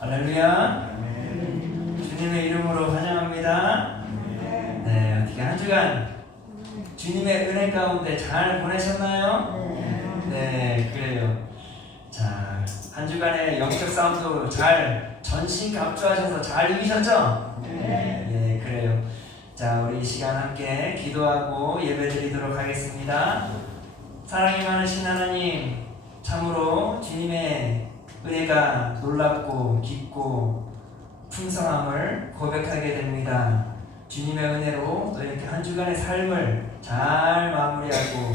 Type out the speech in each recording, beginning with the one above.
할렐루야. 주님의 이름으로 환영합니다. 네, 어떻게 한 주간 주님의 은혜 가운데 잘 보내셨나요? 네, 그래요. 자, 한 주간의 영적 싸움도 잘 전신갑주하셔서 잘 이기셨죠? 네, 그래요. 자, 우리 이 시간 함께 기도하고 예배드리도록 하겠습니다. 사랑이 많으신 하나님, 참으로 주님의 은혜가 놀랍고 깊고 풍성함을 고백하게 됩니다. 주님의 은혜로 또 이렇게 한 주간의 삶을 잘 마무리하고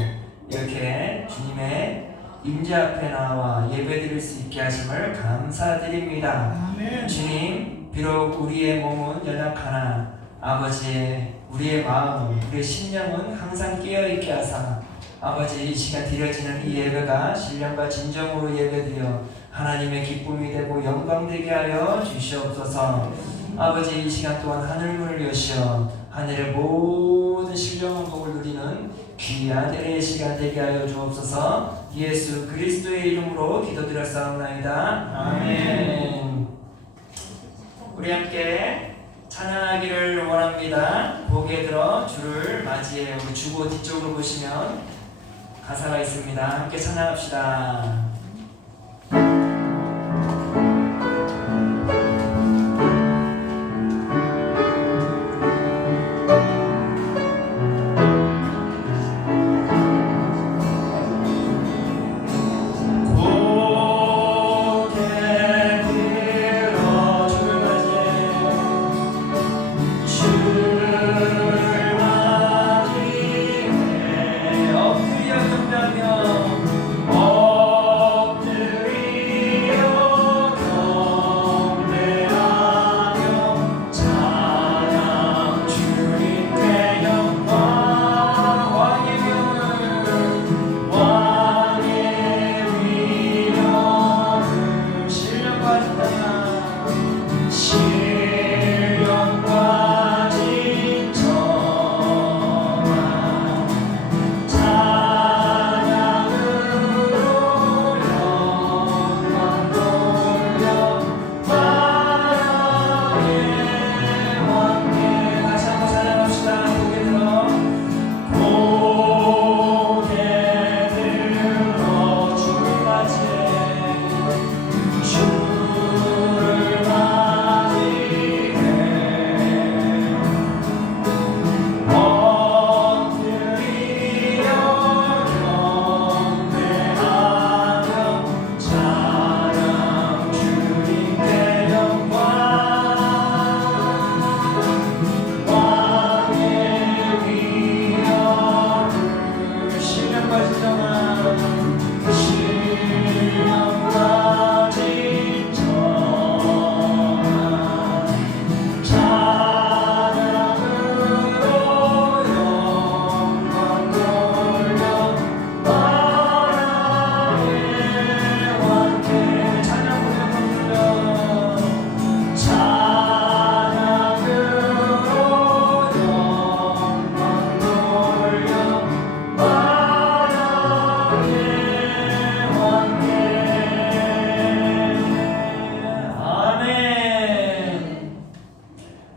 이렇게 주님의 임재 앞에 나와 예배드릴 수 있게 하심을 감사드립니다. 아멘. 주님, 비록 우리의 몸은 연약하나 아버지, 우리의 마음, 우리의 심령은 항상 깨어있게 하사 아버지, 이 시간 드려지는 이 예배가 신령과 진정으로 예배드려 하나님의 기쁨이 되고 영광되게 하여 주시옵소서. 아버지, 이 시간 또한 하늘문을 여시어 하늘의 모든 신령한 복을 누리는 귀한 은혜의 시간 되게 하여 주옵소서. 예수 그리스도의 이름으로 기도드렸사옵나이다. 아멘. 우리 함께 찬양하기를 원합니다. 고개 들어 주를 맞이해. 우리 주보 뒤쪽으로 보시면 가사가 있습니다. 함께 찬양합시다.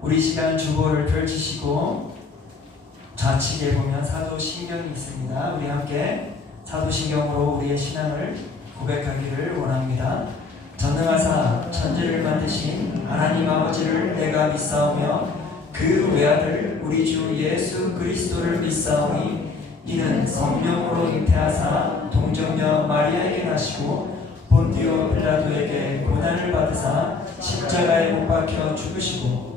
우리 시간 주보를 펼치시고 좌측에 보면 사도신경이 있습니다. 우리 함께 사도신경으로 우리의 신앙을 고백하기를 원합니다. 전능하사 천지를 만드신 하나님 아버지를 내가 믿사오며 그 외아들 우리 주 예수 그리스도를 믿사오니 이는 성령으로 잉태하사 동정녀 마리아에게 나시고 본디오 빌라도에게 고난을 받으사 십자가에 못 박혀 죽으시고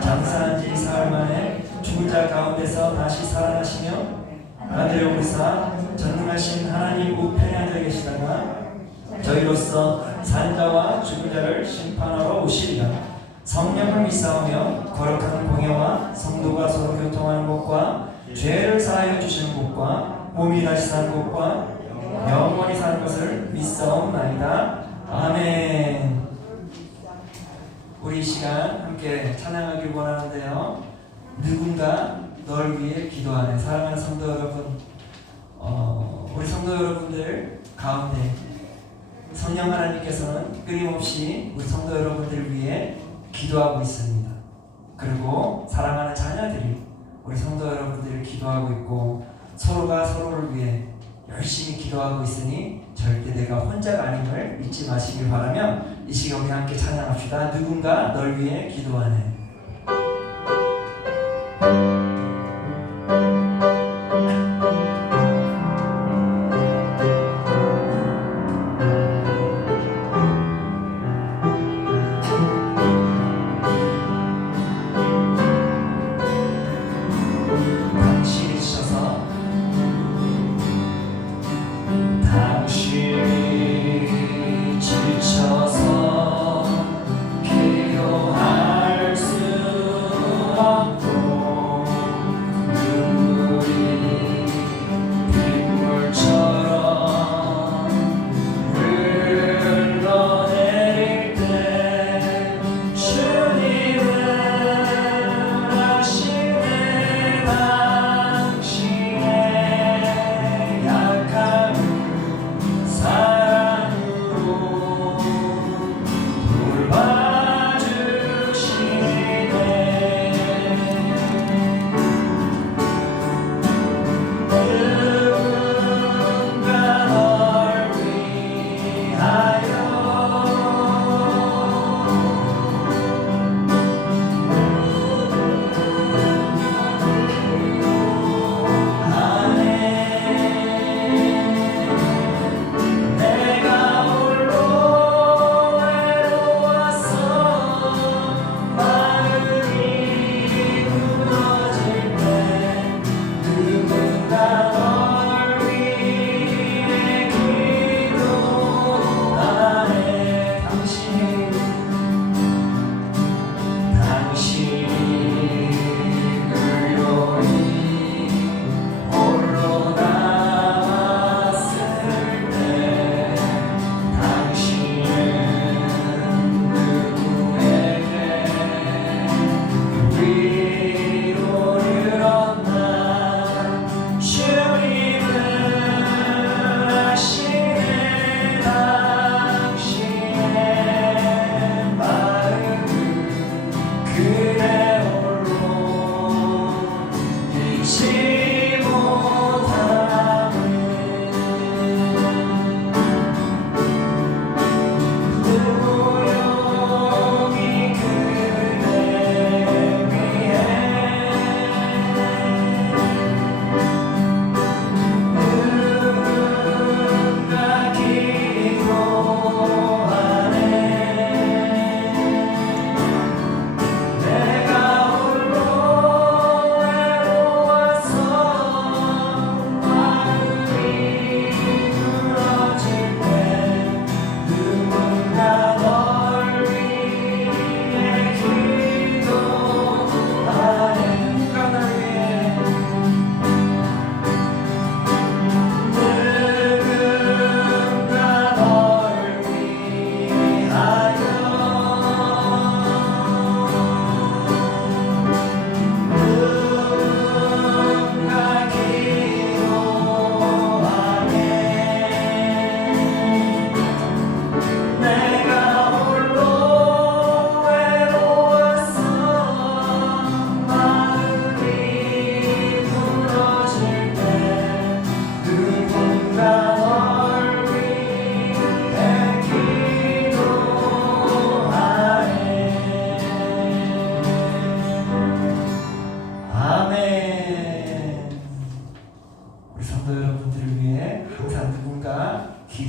장사한 지 사흘 만에 죽은 자 가운데서 다시 살아나시며 하늘에 오르사 전능하신 하나님 우편에 앉아 계시다가 저희로서 산 자와 죽은 자를 심판하러 오시리라. 성령을 믿사오며 거룩한 공예와 성도가 서로 교통하는 것과 죄를 사하여 주시는 것과 몸이 다시 사는 것과 영원히 사는 것을 믿사옵나이다. 아멘. 우리 이 시간 함께 찬양하길 원하는데요. 누군가 널 위해 기도하는 사랑하는 성도 여러분, 우리 성도 여러분들 가운데 성령 하나님께서는 끊임없이 우리 성도 여러분들을 위해 기도하고 있습니다. 그리고 사랑하는 자녀들이 우리 성도 여러분들을 기도하고 있고 서로가 서로를 위해 열심히 기도하고 있으니 절대 내가 혼자가 아님을 잊지 마시길 바라며 이 시간 우리 함께 찬양합시다. 누군가 널 위해 기도하네.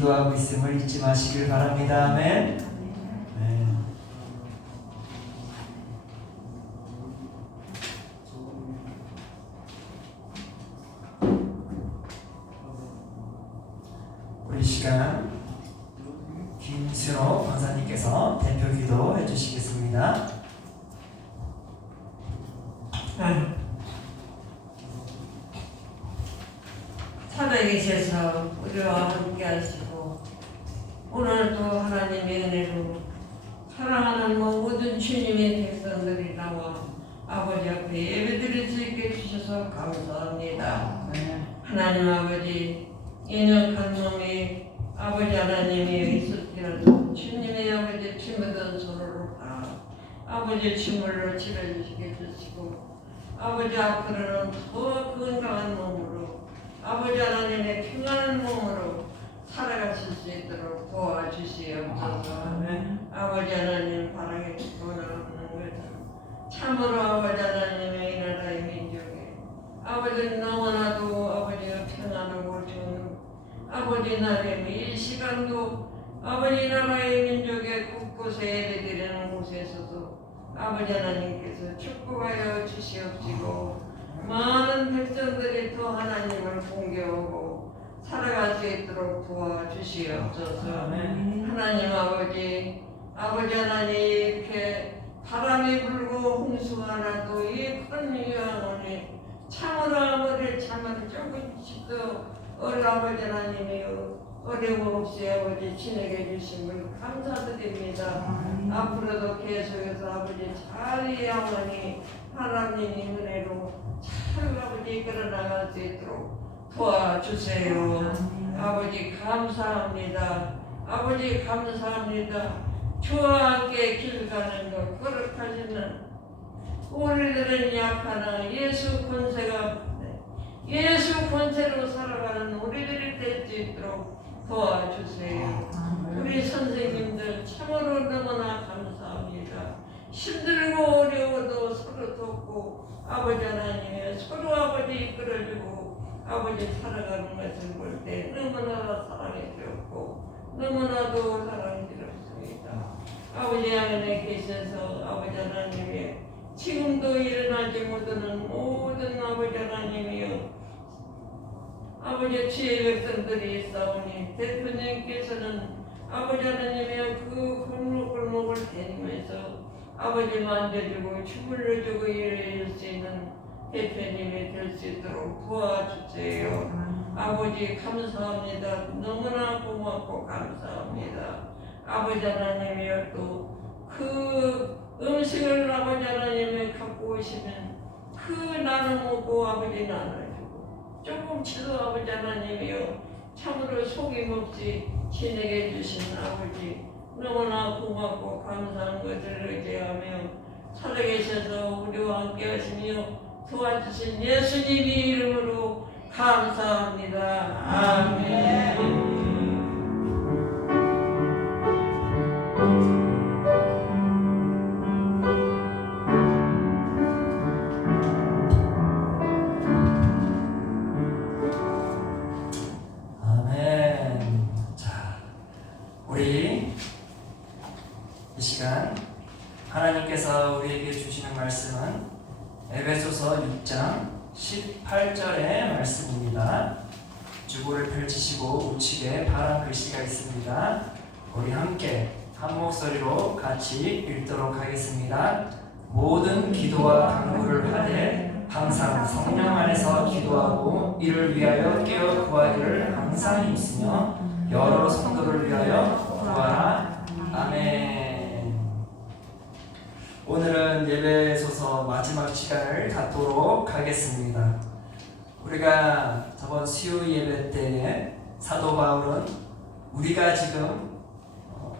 기도하고 있음을 잊지 마시길 바랍니다. 아멘. 네. 우리 시간 김순호 권사님께서 대표 기도 해주시겠습니다. 하나님에 계셔서 우리와 함께 하시고 오늘도 하나님의 은혜로 사랑하는 모든 주님의 백성들이 나와 아버지 앞에 예배드릴 수 있게 해주셔서 감사합니다. 하나님 아버지 연약한 몸에 아버지 하나님이 있을지라도 주님의 아버지 피 묻은 손으로 다 아버지 주물로 치료주시게 해주시고 아버지 앞으로는 더 건강한 몸으로 아버지 하나님의 평안한 몸으로 살아가실 수 있도록 도와주시옵소서. 아버지 하나님 바라게 원하는 것은 참으로 아버지 하나님의 이 나라의 민족에 아버지는 너무나도 아버지가 평안하고 좋은 아버지 나라의 이 시간도 아버지 나라의 민족의 곳곳에 예배드리는 곳에서도 아버지 하나님께서 축복하여 주시옵시고 많은 백성들이 또 하나님을 공경하고 살아갈 수 있도록 도와주시옵소서. 하나님 아버지 하나님 이렇게 바람이 불고 홍수가 나도 이 큰 유황원이 참으로 아무리 참으로 조금씩도 아버지 하나님이 어려움 없이 아버지 지내게 주심을 감사드립니다. 앞으로도 계속해서 아버지 잘 영원히 하나님의 은혜로 잘 아버지 이끌어 나갈 수 있도록 도와주세요. 아버지 감사합니다. 아버지 감사합니다. 주와 함께 길 가는 것 거룩하시는 우리들은 약하나 예수 권세로 살아가는 우리들이 될 수 있도록 도와주세요. 우리 선생님들 참으로 너무나 감사합니다. 힘들고 어려워도 서로 돕고 아버지 하나님의 서로 아버지 이끌어주고 아버지 살아가는 것을 볼 때 너무나 사랑이 되었고 너무나도 사랑스럽습니다. 아버지 안에 계셔서 아버지 하나님의 지금도 일어나지 못하는 모든 아버지 하나님이여 아버지 주의 백성들이 있사오니 대표님께서는 아버지 하나님의 그 골목골목을 다니면서 아버지 만져주고 주물러주고 일해줄 수 있는 대표님이 될 수 있도록 도와주세요. 아버지 감사합니다. 너무나 고맙고 감사합니다. 아버지 하나님이여 또 그 음식을 아버지 하나님이 갖고 오시면 그 나눠 먹고 아버지 나눠주고 조금치도 아버지 하나님이여 참으로 속임없이 지내게 해주신 아버지 너무나 고맙고 감사한 것을 의지하며 살아계셔서 우리와 함께 하시며 도와주신 예수님의 이름으로 감사합니다. 아멘. 우리 이 시간 하나님께서 우리에게 주시는 말씀은 에베소서 6장 18절의 말씀입니다. 주보를 펼치시고 우측에 파란 글씨가 있습니다. 우리 함께 한 목소리로 같이 읽도록 하겠습니다. 모든 기도와 간구를 하되 항상 성령 안에서 기도하고 이를 위하여 깨어 구하기를 항상 있으며 여러 성도를 위하여 구하라. 아멘. 오늘은 예배소서 마지막 시간을 갖도록 하겠습니다. 우리가 저번 수요 예배 때에 사도 바울은 우리가 지금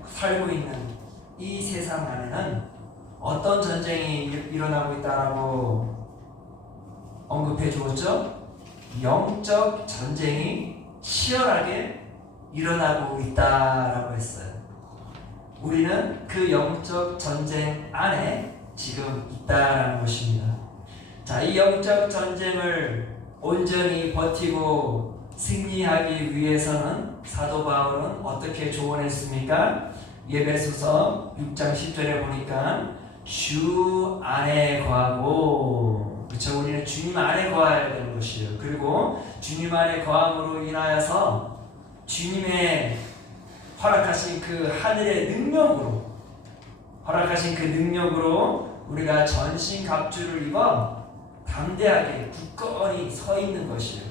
살고 있는 이 세상 안에는 어떤 전쟁이 일어나고 있다라고 언급해 주었죠. 영적 전쟁이 치열하게 일어나고 있다라고 했어요. 우리는 그 영적 전쟁 안에 지금 있다라는 것입니다. 자, 이 영적 전쟁을 온전히 버티고 승리하기 위해서는 사도 바울은 어떻게 조언했습니까? 예배소서 6장 10절에 보니까 주 안에 거하고, 그렇죠? 우리는 주님 안에 거해야 되는 것이에요. 그리고 주님 안에 거함으로 인하여서 주님의 허락하신 그 하늘의 능력으로 우리가 전신갑주를 입어 담대하게 굳건히 서 있는 것이에요.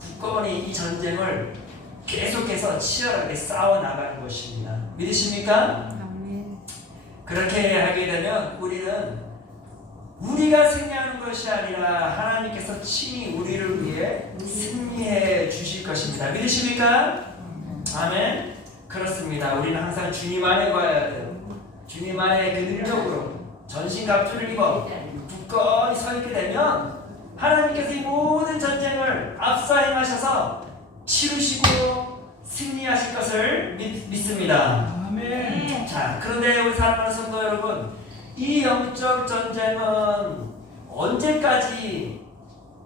굳건히 이 전쟁을 계속해서 치열하게 싸워 나가는 것입니다. 믿으십니까? 그렇게 하게 되면 우리는 우리가 승리하는 것이 아니라 하나님께서 친히 우리를 위해 승리해 주실 것입니다. 믿으십니까? 아멘. 그렇습니다. 우리는 항상 주님 안에 가야 돼요. 주님 안에 그 능력으로 전신갑주를 입어 굳건히 서 있게 되면 하나님께서 이 모든 전쟁을 앞서 행하셔서 치르시고 승리하실 것을 믿습니다. 아멘. 자, 그런데 우리 사랑하는 성도 여러분, 이 영적 전쟁은 언제까지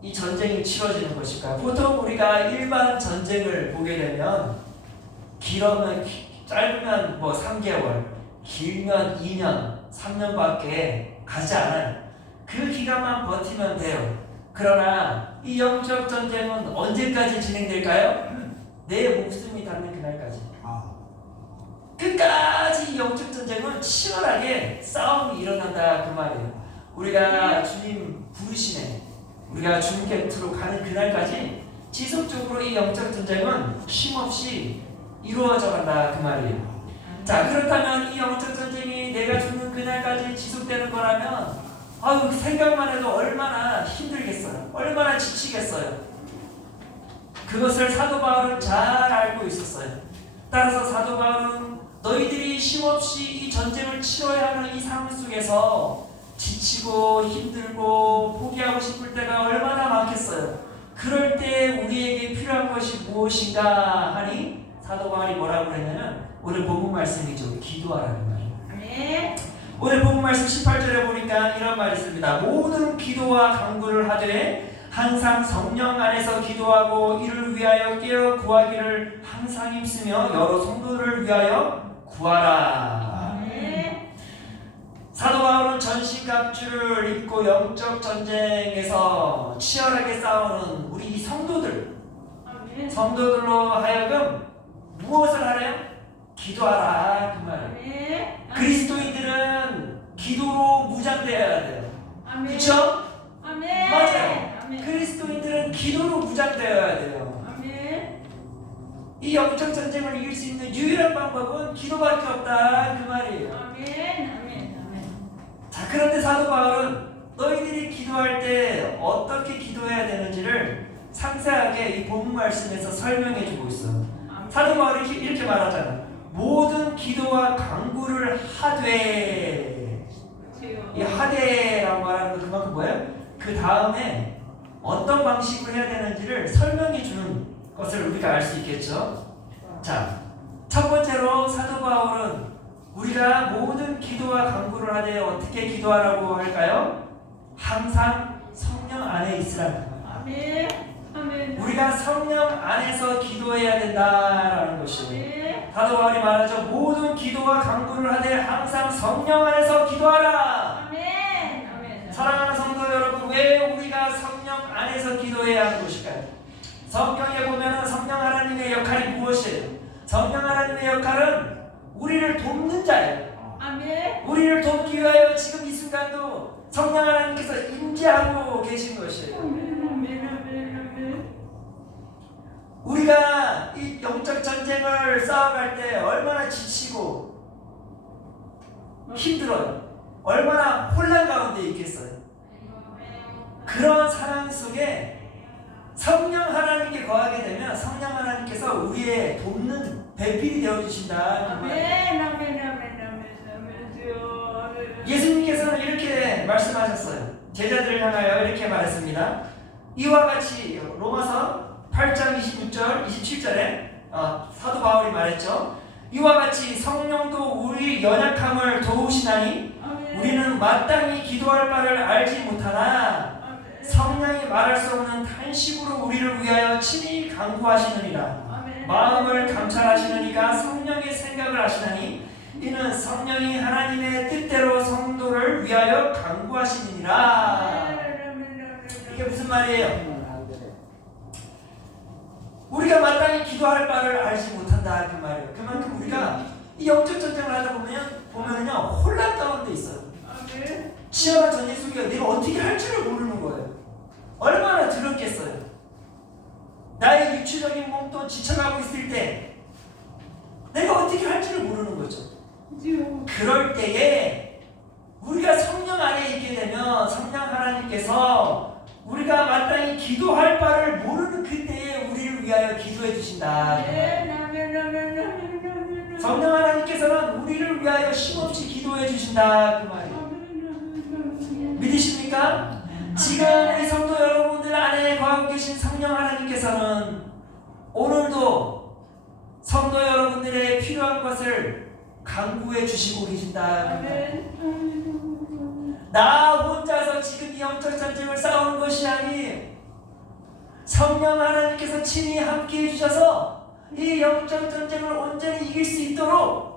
이 전쟁이 치러지는 것일까요? 보통 우리가 일반 전쟁을 보게 되면 짧으면 뭐 3개월, 길면 2년, 3년밖에 가지 않아요. 그 기간만 버티면 돼요. 그러나 이 영적 전쟁은 언제까지 진행될까요? 내 목숨이 닿는 그날까지. 끝까지 이 영적 전쟁은 치열하게 싸움이 일어난다 그 말이에요. 우리가 주님 부르시네, 우리가 주님 곁으로 가는 그날까지 지속적으로 이 영적 전쟁은 쉼없이 이루어져 간다 그 말이에요. 자, 그렇다면 이 영적 전쟁이 내가 죽는 그날까지 지속되는 거라면 아유, 생각만 해도 얼마나 힘들겠어요. 얼마나 지치겠어요. 그것을 사도 바울은 잘 알고 있었어요. 따라서 사도 바울은 너희들이 쉼없이 이 전쟁을 치러야 하는 이 상황 속에서 지치고 힘들고 포기하고 싶을 때가 얼마나 많겠어요. 그럴 때 우리에게 필요한 것이 무엇인가 하니 사도 바울이 뭐라고 그랬냐면 오늘 본문 말씀이죠. 기도하라는 말이에요. 아멘. 오늘 본문 말씀 18절에 보니까 이런 말이 있습니다. 모든 기도와 간구를 하되 항상 성령 안에서 기도하고 이를 위하여 깨어 구하기를 항상 힘쓰며 여러 성도를 위하여 구하라. 아멘. 사도 바울은 전신갑주를 입고 영적 전쟁에서 치열하게 싸우는 우리 이 성도들로 하여금 무엇을 하래요? 기도하라 그 말이에요. 그리스도인들은 기도로 무장되어야 돼요. 그렇죠? 맞아요. 그리스도인들은 기도로 무장되어야 돼요. 이 영적 전쟁을 이길 수 있는 유일한 방법은 기도밖에 없다 그 말이에요. 자, 그런데 사도 바울은 너희들이 기도할 때 어떻게 기도해야 되는지를 상세하게 이 본문 말씀에서 설명해 주고 있어요. 사도 바울이 이렇게 말하잖아요. 모든 기도와 간구를 하되. 이 하되라고 말하는 건 그만큼 뭐예요? 그 다음에 어떤 방식으로 해야 되는지를 설명해 주는 것을 우리가 알 수 있겠죠. 자, 첫 번째로 사도 바울은 우리가 모든 기도와 간구를 하되 어떻게 기도하라고 할까요? 항상 성령 안에 있으라는 거예요. 우리가 성령 안에서 기도해야 된다라는 것이에요. 사도 바울이 말하죠. 모든 기도와 간구를 하되 항상 성령 안에서 기도하라. 사랑하는 성도 여러분, 왜 우리가 성령 안에서 기도해야 하는 것일까요? 성경에 보면 성령 하나님의 역할이 무엇이에요? 성령 하나님의 역할은 우리를 돕는 자예요. 우리를 돕기 위하여 지금 이 순간도 성령 하나님께서 임재하고 계신 것이에요. 우리가 이 영적 전쟁을 싸워갈 때 얼마나 지치고 힘들어요. 얼마나 혼란 가운데 있겠어요. 그런 상황 속에 성령 하나님께 거하게 되면 성령 하나님께서 우리의 돕는 배필이 되어주신다. 예수님께서는 이렇게 말씀하셨어요. 제자들을 향하여 이렇게 말했습니다. 이와 같이 로마서 8장 26절 27절에 사도 바울이 말했죠. 이와 같이 성령도 우리 연약함을 도우시나니 우리는 마땅히 기도할 바를 알지 못하나 성령이 말할 수 없는 탄식으로 우리를 위하여 친히 간구하시느니라. 마음을 감찰하시는 이가 성령의 생각을 하시나니 이는 성령이 하나님의 뜻대로 성도를 위하여 간구하시느니라. 이게 무슨 말이에요? 우리가 마땅히 기도할 바를 알지 못한다 그 말이에요. 그만큼 우리가 이 영적 전쟁을 하다 보면은요 혼란 가운데 있어요. 치열한 전쟁 속에 내가 어떻게 할 줄을 모르는 거예요. 얼마나 두렵겠어요. 나의 육체적인 몸도 지쳐가고 있을 때 내가 어떻게 할 줄을 모르는 거죠. 그럴 때에 우리가 성령 안에 있게 되면 성령 하나님께서 우리가 마땅히 기도할 바를 모르는 그때에 우리를 위하여 기도해 주신다. 위하여 쉼없이 기도해 주신다 그 말이에요. 믿으십니까? 지금 우리 성도 여러분들 안에 거하고 계신 성령 하나님께서는 오늘도 성도 여러분들의 필요한 것을 강구해 주시고 계신다. 나 혼자서 지금 이 영적 전쟁을 싸우는 것이 아니에요. 성령 하나님께서 친히 함께 해주셔서 이 영적 전쟁을 온전히 이길 수 있도록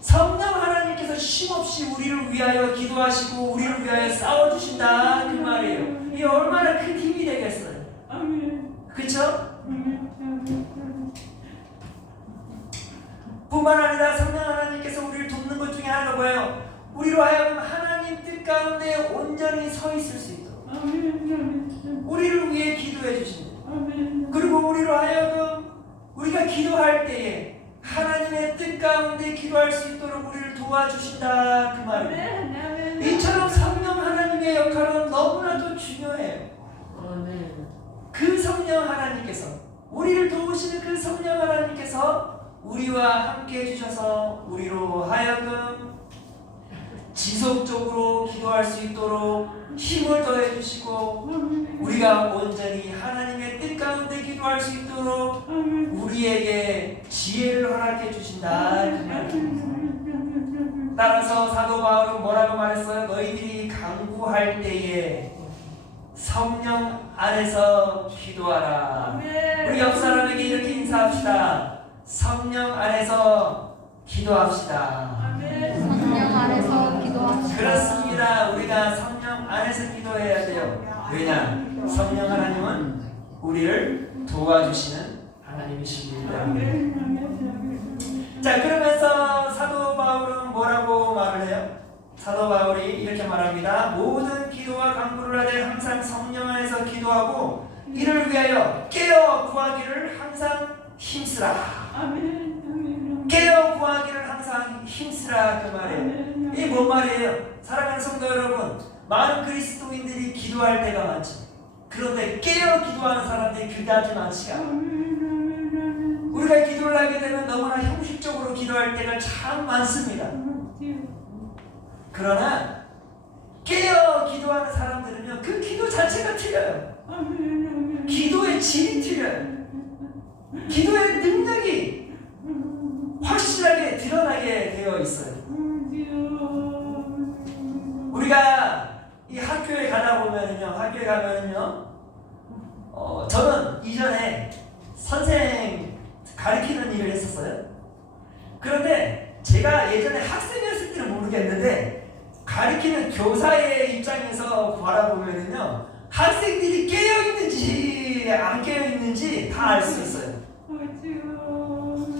성령 하나님께서 쉼없이 우리를 위하여 기도하시고 우리를 위하여 싸워주신다 그 말이에요. 이게 얼마나 큰 힘이 되겠어요. 그렇죠? 뿐만 아니라 성령 하나님께서 우리를 돕는 것 중에 하나가 뭐예요? 우리로 하여금 하나님 뜻 가운데 온전히 서 있을 수 있도록 우리를 위해 기도해 주신다. 그리고 우리로 하여금 우리가 기도할 때에 하나님의 뜻 가운데 기도할 수 있도록 우리를 도와주신다 그 말이에요. 이처럼 성령 하나님의 역할은 너무나도 중요해요. 그 성령 하나님께서 우리를 도우시는 그 성령 하나님께서 우리와 함께 해주셔서 우리로 하여금 지속적으로 기도할 수 있도록 힘을 더해 주시고 우리가 온전히 하나님의 뜻 가운데 기도할 수 있도록 우리에게 지혜를 허락해 주신다 그 말입니다. 따라서 사도 바울은 뭐라고 말했어요? 너희들이 간구할 때에 성령 안에서 기도하라. 우리 옆 사람에게 이렇게 인사합시다. 성령 안에서 기도합시다. 성령 안에서 기도합시다. 그렇습니다. 우리가 성령 안에서 기도해야 돼요. 왜냐? 성령 하나님은 우리를 도와주시는 하나님이십니다. 자, 그러면서 사도 바울은 뭐라고 말을 해요? 사도 바울이 이렇게 말합니다. 모든 기도와 간구를 하되 항상 성령 안에서 기도하고 이를 위하여 깨어 구하기를 항상 힘쓰라. 깨어 구하기를 항상 힘쓰라 그 말이에요. 이게 뭔 말이에요? 사랑하는 성도 여러분, 많은 그리스도인들이 기도할 때가 많죠. 그런데 깨어 기도하는 사람들이 그다지 많지가 않아요. 우리가 기도를 하게 되면 너무나 형식적으로 기도할 때가 참 많습니다. 그러나 깨어 기도하는 사람들은요, 그 기도 자체가 틀려요. 기도의 질이 틀려요. 기도의 능력이 확실하게 드러나게 되어 있어요. 우리가 이 학교에 가다 보면은요, 학교에 가면은요, 저는 이전에 선생 가르치는 일을 했었어요. 그런데 제가 예전에 학생이었을 때는 모르겠는데 가르치는 교사의 입장에서 바라보면은요, 학생들이 깨어 있는지 안 깨어 있는지 다 알 수 있어요.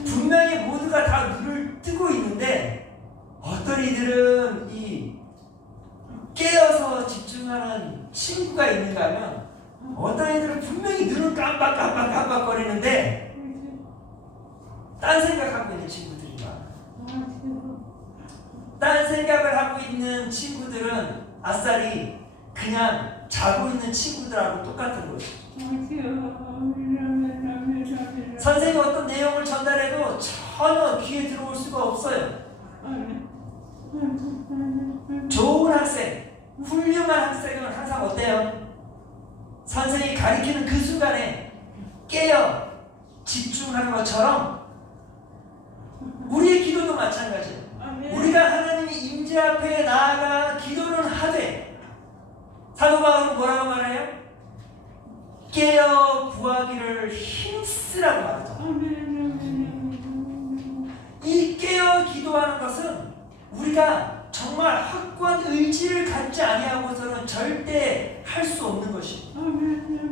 분명히 모두가 다 눈을 뜨고 있는데 어떤 이들은 이 깨어서 집중하는 친구가 있는가 하면 어떤 애들은 분명히 눈을 깜빡거리는데 딴 생각하고 있는 친구들이 많아요. 딴 생각을 하고 있는 친구들은 아싸리 그냥 자고 있는 친구들하고 똑같은 거죠. 선생님이 어떤 내용을 전달해도 전혀 귀에 들어올 수가 없어요. 좋은 학생, 훌륭한 학생은 항상 어때요? 선생님이 가르치는 그 순간에 깨어 집중하는 것처럼 우리의 기도도 마찬가지예요. 우리가 하나님의 임재 앞에 나아가 기도를 하되 사도 바울은 뭐라고 말해요? 깨어 구하기를 힘쓰라고 말하죠. 이 깨어 기도하는 것은 우리가 정말 확고한 의지를 갖지 아니하고서는 절대 할 수 없는 것입니다.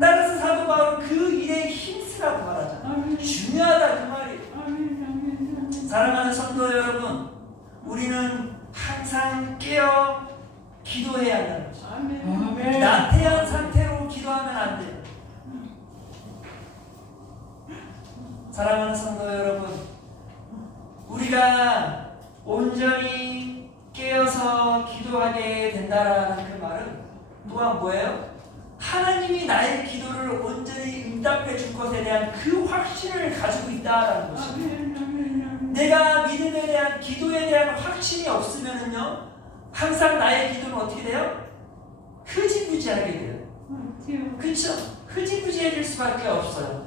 따라서 사도 바울은 그 일에 힘쓰라고 말하죠. 중요하다 그 말이에요. 사랑하는 성도 여러분, 우리는 항상 깨어 기도해야 한다는 거죠. 나태한 상태로 기도하면 안 돼요. 사랑하는 성도 여러분, 우리가 온전히 깨어서 기도하게 된다라는 그 말은 또한 뭐예요? 하나님이 나의 기도를 온전히 응답해 줄 것에 대한 그 확신을 가지고 있다라는 것입니다. 내가 믿음에 대한 기도에 대한 확신이 없으면은요 항상 나의 기도는 어떻게 돼요? 흐지부지하게 돼요. 그렇죠? 흐지부지해질 수밖에 없어요.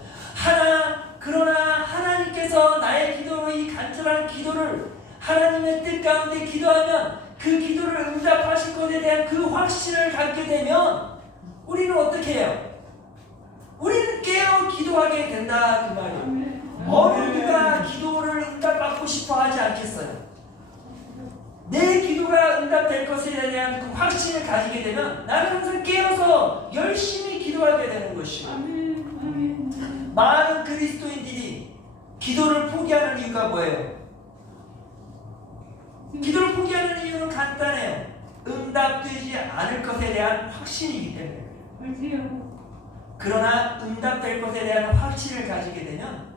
그러나 하나님께서 나의 기도로 이 간절한 기도를 하나님의 뜻 가운데 기도하면 그 기도를 응답하실 것에 대한 그 확신을 갖게 되면 우리는 어떻게 해요? 우리는 깨어 기도하게 된다 그 말이에요. 어느 누가 기도를 응답받고 싶어 하지 않겠어요? 내 기도가 응답될 것에 대한 그 확신을 가지게 되면 나는 항상 깨어서 열심히 기도하게 되는 것이요. 많은 그리스도인들이 기도를 포기하는 이유가 뭐예요? 기도를 포기하는 이유는 간단해요. 응답되지 않을 것에 대한 확신이기 때문에. 그러나 응답될 것에 대한 확신을 가지게 되면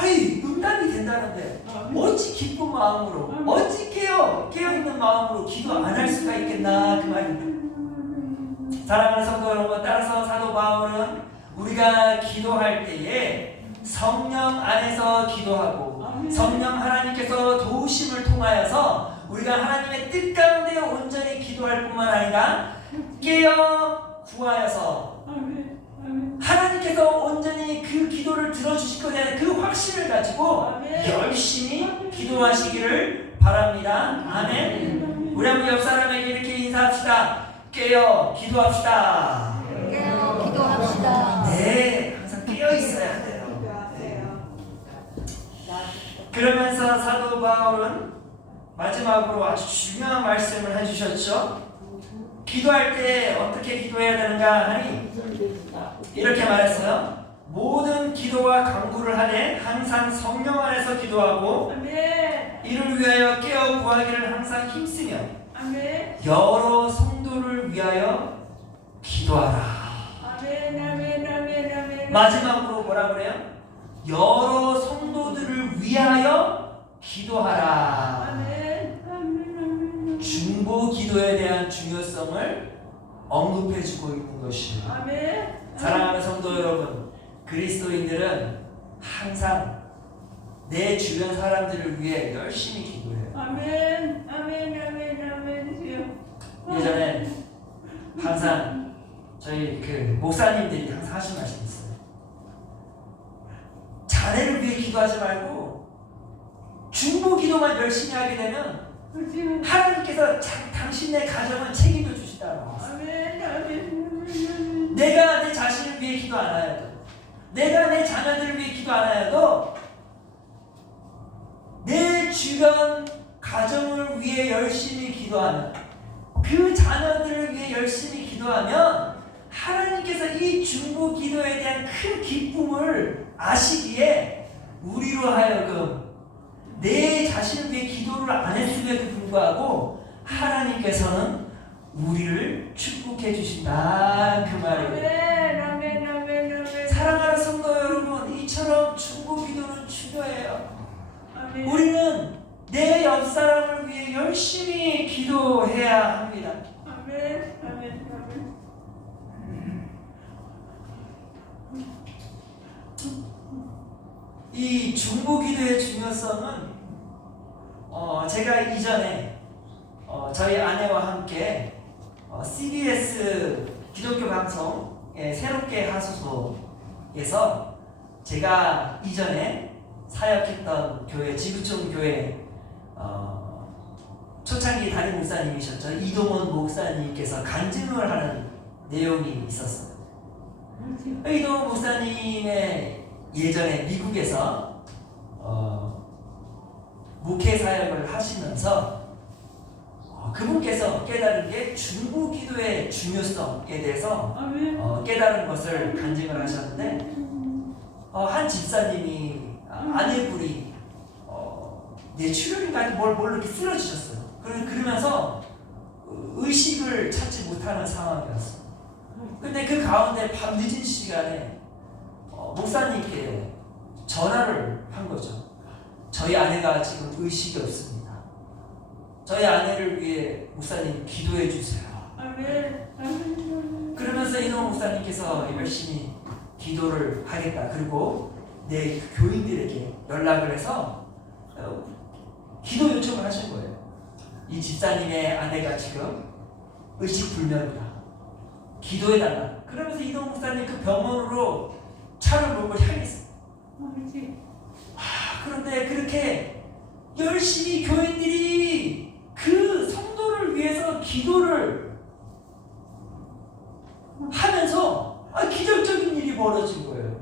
응답이 된다는데 어찌 기쁜 마음으로 어찌 깨어있는 마음으로 기도 안 할 수가 있겠나 그 말입니다. 사랑하는 성도 여러분, 따라서 사도 바울은 우리가 기도할 때에 성령 안에서 기도하고 성령 하나님께서 도우심을 통하여서 우리가 하나님의 뜻 가운데 온전히 기도할 뿐만 아니라 깨어 구하여서 하나님께서 온전히 그 기도를 들어주실 것에 대한 그 확신을 가지고 열심히 기도하시기를 바랍니다. 아멘. 우리 한번 옆 사람에게 이렇게 인사합시다. 깨어 기도합시다. 깨어 기도합시다. 네, 항상 깨어 있어야 돼요. 그러면서 사도 바울은 마지막으로 아주 중요한 말씀을 해주셨죠. 기도할 때 어떻게 기도해야 되는가 하니 이렇게 말했어요. 모든 기도와 간구를 하되 항상 성령 안에서 기도하고 이를 위하여 깨어 구하기를 항상 힘쓰며 여러 성도를 위하여 기도하라. 마지막으로 뭐라 그래요? 여러 성도들을 위하여 기도하라. 중보 기도에 대한 중요성을 언급해주고 있는 것이에요. 사랑하는 성도 여러분, 그리스도인들은 항상 내 주변 사람들을 위해 열심히 기도해요. 예전에 항상 저희 그 목사님들이 항상 하신 말씀이 있어요. 자네를 위해 기도하지 말고 중보 기도만 열심히 하게 되면 하나님께서 당신의 가정을 책임져 주시다고 했어요. 내가 내 자신을 위해 기도 안 하여도, 내가 내 자녀들을 위해 기도 안 하여도 내 주변 가정을 위해 열심히 기도하면, 그 자녀들을 위해 열심히 기도하면 하나님께서 이 중보 기도에 대한 큰 기쁨을 아시기에 우리로 하여금 내 자신을 위해 기도를 안 했음에도 불구하고 하나님께서는 우리를 축복해 주신다 그 말이에요. 사랑하는 성도 여러분, 이처럼 중보 기도는 중요해요. 우리는 내 옆 사람을 위해 열심히 기도해야 합니다. 이 중보 기도의 중요성은 제가 이전에 저희 아내와 함께 CBS 기독교 방송에 새롭게 하소서에서 제가 이전에 사역했던 교회, 지구촌 교회 초창기 담임 목사님이셨죠. 이동원 목사님께서 간증을 하는 내용이 있었어요. 이동원 목사님의 예전에 미국에서 목회 사역을 하시면서 그분께서 깨달은 게 중보 기도의 중요성에 대해서 깨달은 것을 간증을 하셨는데, 한 집사님이 아내분이 뇌출혈인가 뭘 이렇게 쓰러지셨어요. 그러면서 의식을 찾지 못하는 상황이었어요. 근데 그 가운데 밤 늦은 시간에 목사님께 전화를 한 거죠. 저희 아내가 지금 의식이 없습니다. 저희 아내를 위해 목사님 기도해 주세요. 그러면서 이동원 목사님께서 열심히 기도를 하겠다. 그리고 내 교인들에게 연락을 해서 기도 요청을 하신 거예요. 이 집사님의 아내가 지금 의식불명이다. 기도해달라. 그러면서 이동 목사님 그 병원으로 차를 몰고 향했어요. 그런데 그렇게 열심히 교인들이 그 성도를 위해서 기도를 하면서 기적적인 일이 벌어진 거예요.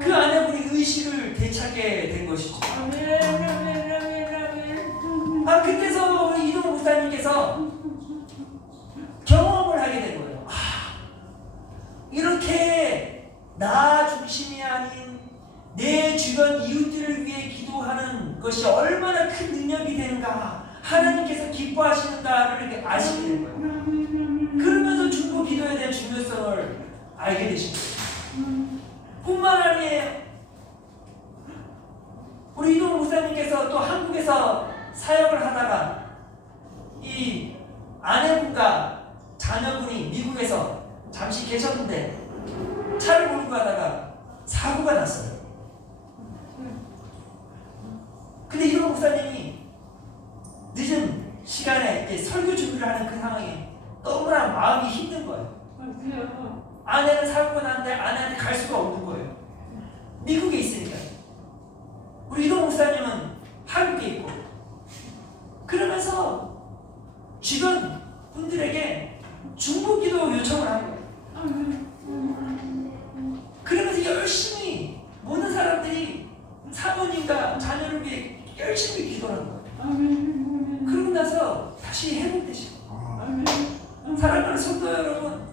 그 아내분이 의식을 되찾게 된 것이죠. 그때서 우리 이동 목사님께서 경험을 하게 된 거예요. 이렇게 나 중심이 아닌 내 주변 이웃들을 위해 기도하는 것이 얼마나 큰 능력이 되는가, 하나님께서 기뻐하시는가를 이렇게 아시게 된 거예요. 그러면서 중보 기도에 대한 중요성을 알게 되신 거예요. 뿐만 아니에요. 우리 이동 목사님께서 또 한국에서 사역을 하다가 이 아내분과 자녀분이 미국에서 잠시 계셨는데 차를 몰고 가다가 사고가 났어요. 근데 이동 목사님이 늦은 시간에 이제 설교 준비를 하는 그 상황에 너무나 마음이 힘든 거예요. 아내는 사고가 났는데 아내한테 갈 수가 없는 거예요. 미국에 있으니까. 우리 이동 목사님은 한국에 있고. 그러면서 주변 분들에게 중보기도 요청을 한 거예요. 그러면서 열심히 모든 사람들이 사모님과 자녀를 위해 열심히 기도하는 거예요. 그러고 나서 다시 회복되시고. 사랑하는 성도 여러분,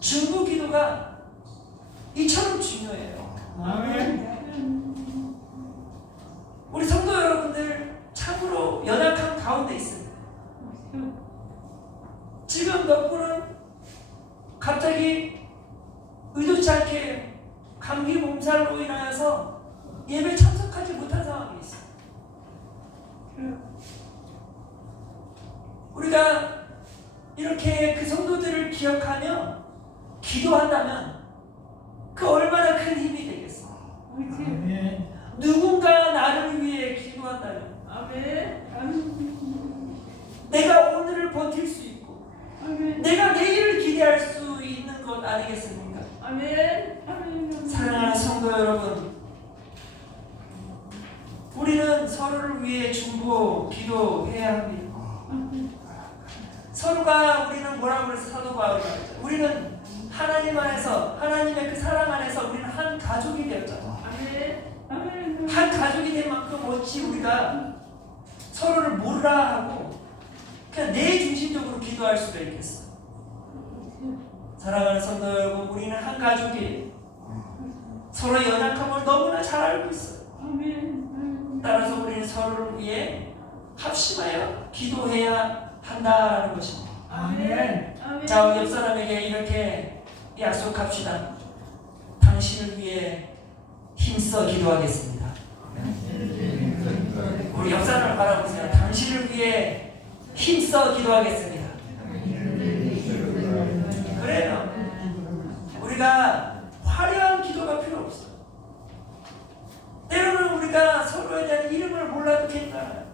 중보기도가 이처럼 중요해요. 우리 성도 여러분들 참으로 연약한 가운데 있습니다. 지금 몇 분은 갑자기 의도치 않게 감기 몸살로 인하여서 예배 참석하지 못한 상황이 있어요. 우리가 이렇게 그 성도들을 기억하며 기도한다면 그 얼마나 큰 힘이 되겠어. 누군가 나를 위해 기도한다면 내가 오늘을 버틸 수 있고 내가 내일을 기대할 수 있는 것 아니겠습니까? 사랑하는 성도 여러분, 우리는 서로를 위해 중보 기도해야 합니다. 서로가, 우리는 뭐라고 그래서 사도 바울이 말했죠. 우리는 하나님 안에서, 하나님의 그 사랑 안에서 우리는 한 가족이 되었잖아. 한 가족이 된 만큼 어찌 우리가 서로를 몰라 하고 그냥 내 중심적으로 기도할 수가 있겠어. 사랑하는 성도 여러분, 우리는 한 가족이 서로의 연약함을 너무나 잘 알고 있어요. 따라서 우리는 서로를 위해 합심하여 기도해야 한다라는 것입니다. 자, 우리 옆 사람에게 이렇게 약속합시다. 당신을 위해 힘써 기도하겠습니다. 우리 옆 사람을 바라보세요. 당신을 위해 힘써 기도하겠습니다. 그래요. 우리가 화려한 기도가 필요 없어. 때로는 우리가 서로에 대한 이름을 몰라도 괜찮아요.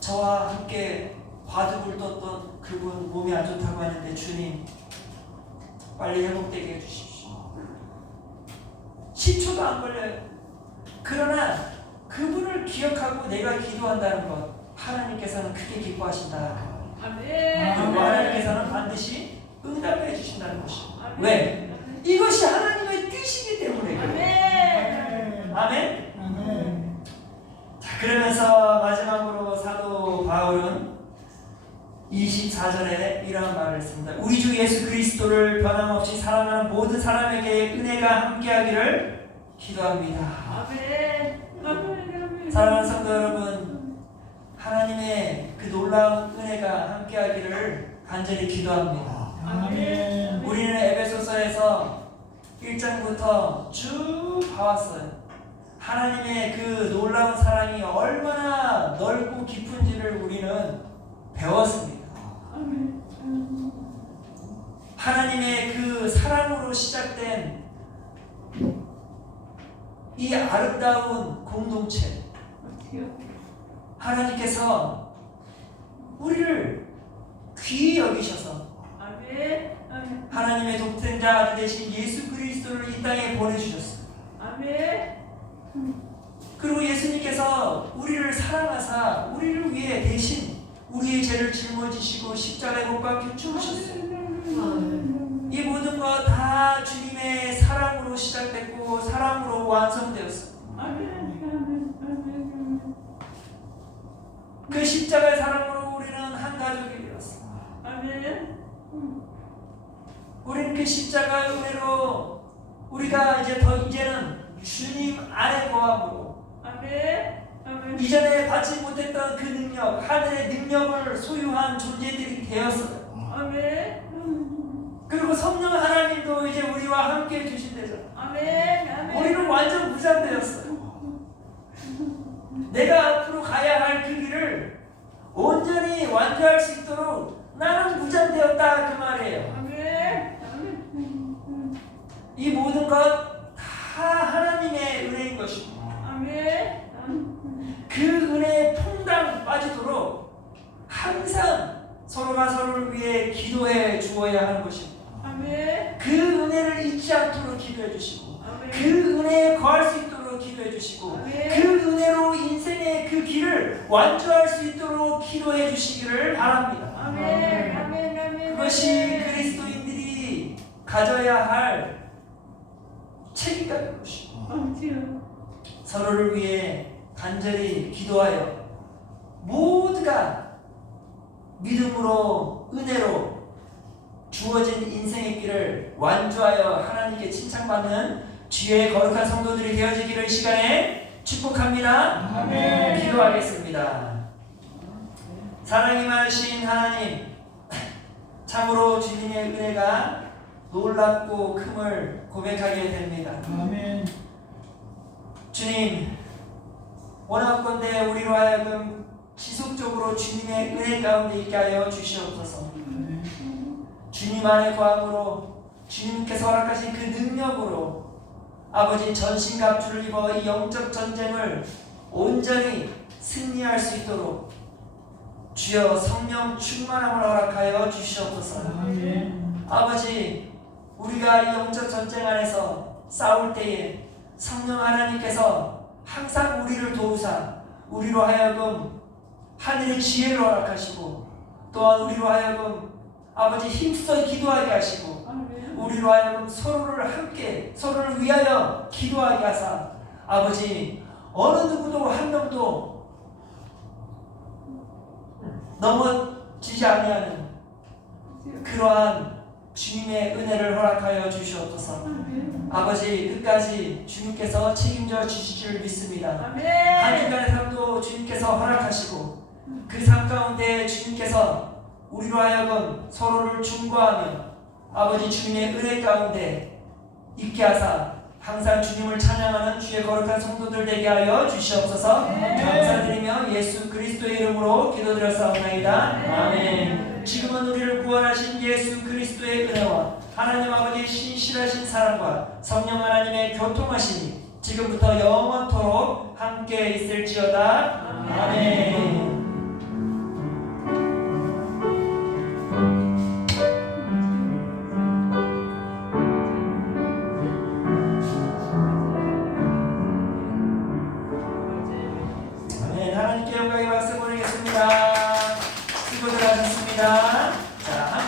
저와 함께 바둑을 떴던 그분 몸이 안 좋다고 하는데 주님 빨리 회복되게 해주십시오. 10초도 안 걸려요. 그러나 그분을 기억하고 내가 기도한다는 것, 하나님께서는 크게 기뻐하신다. 그리고 하나님께서는 반드시 응답해 주신다는 것입니다. 왜? 이것이 하나님의 뜻이기 때문에. 아멘. 자, 그러면서 마지막으로 사도 바울은 24절에 이러한 말을 했습니다. 우리 주 예수 그리스도를 변함없이 사랑하는 모든 사람에게 은혜가 함께하기를 기도합니다. 사랑하는 성도 여러분, 하나님의 그 놀라운 은혜가 함께하기를 간절히 기도합니다. 우리는 에베소서에서 1장부터 쭉 봐왔어요. 하나님의 그 놀라운 사랑이 얼마나 넓고 깊은지를 우리는 배웠습니다. 하나님의 그 사랑으로 시작된 이 아름다운 공동체, 하나님께서 우리를 귀히 여기셔서 아멘. 아멘. 하나님의 독생자 아들 되신 예수 그리스도를 이 땅에 보내주셨어요. 아멘. 그리고 예수님께서 우리를 사랑하사 우리를 위해 대신 우리의 죄를 짊어지시고 십자가에 못 박혀 죽으셨어요. 이 모든 것 다 주님의 사랑으로 시작됐고 사랑으로 완성되었어요. 그 십자가의 사랑으로 우리는 한 가족이 되었어요. 우리는 그 십자가의 은혜로 우리가 이제는 주님 안에 거함으로 이전에 받지 못했던 그 능력, 하늘의 능력을 소유한 존재들이 되었어요. 그리고 성령 하나님도 이제 우리와 함께 해주신대죠. 우리는 완전 무장되었어요. 내가 앞으로 가야 할 그 길을 온전히 완주할 수 있도록 나는 무장되었다 그 말이에요. 이 모든 것 다 하나님의 은혜인 것입니다. 그 은혜에 퐁당 빠지도록 항상 서로가 서로를 위해 기도해 주어야 하는 것입니다. 그 은혜를 잊지 않도록 기도해 주시고 그 은혜에 거할 수 있도록 기도해 주시고 그 은혜로 인생의 그 길을 완주할 수 있도록 기도해 주시기를 바랍니다. 그것이 그리스도인들이 가져야 할 책임감인 것입니다. 서로를 위해 간절히 기도하여 모두가 믿음으로 은혜로 주어진 인생의 길을 완주하여 하나님께 칭찬받는 주의 거룩한 성도들이 되어지기를 이 시간에 축복합니다. 아멘. 기도하겠습니다. 사랑이 많으신 하나님, 참으로 주님의 은혜가 놀랍고 큼을 고백하게 됩니다. 아멘. 주님, 원하건대 우리로 하여금 지속적으로 주님의 은혜 가운데 있게 하여 주시옵소서. 주님 안에 거함으로 주님께서 허락하신 그 능력으로 아버지 전신갑주를 입어 이 영적 전쟁을 온전히 승리할 수 있도록 주여 성령 충만함을 허락하여 주시옵소서. 아멘. 아버지, 우리가 이 영적 전쟁 안에서 싸울 때에 성령 하나님께서 항상 우리를 도우사 우리로 하여금 하늘의 지혜를 허락하시고 또한 우리로 하여금 아버지 힘써 기도하게 하시고 우리로 하여금 서로를 위하여 기도하게 하사 아버지 어느 누구도 한 명도 넘어지지 아니하는 그러한 주님의 은혜를 허락하여 주시옵소서. 아버지 끝까지 주님께서 책임져 주실 줄 믿습니다. 한 주간의 삶도 주님께서 허락하시고 그 삶 가운데 주님께서 우리로 하여금 서로를 중보하며 아버지 주님의 은혜 가운데 있게 하사 항상 주님을 찬양하는 주의 거룩한 성도들 되게 하여 주시옵소서. 감사드리며 예수 그리스도의 이름으로 기도드렸사옵나이다. 아멘. 지금은 우리를 구원하신 예수 그리스도의 은혜와 하나님 아버지의 신실하신 사랑과 성령 하나님의 교통하심이 지금부터 영원토록 함께 있을지어다. 아멘. 하나님께 영광의 박수 보내겠습니다. 수고들 하셨습니다.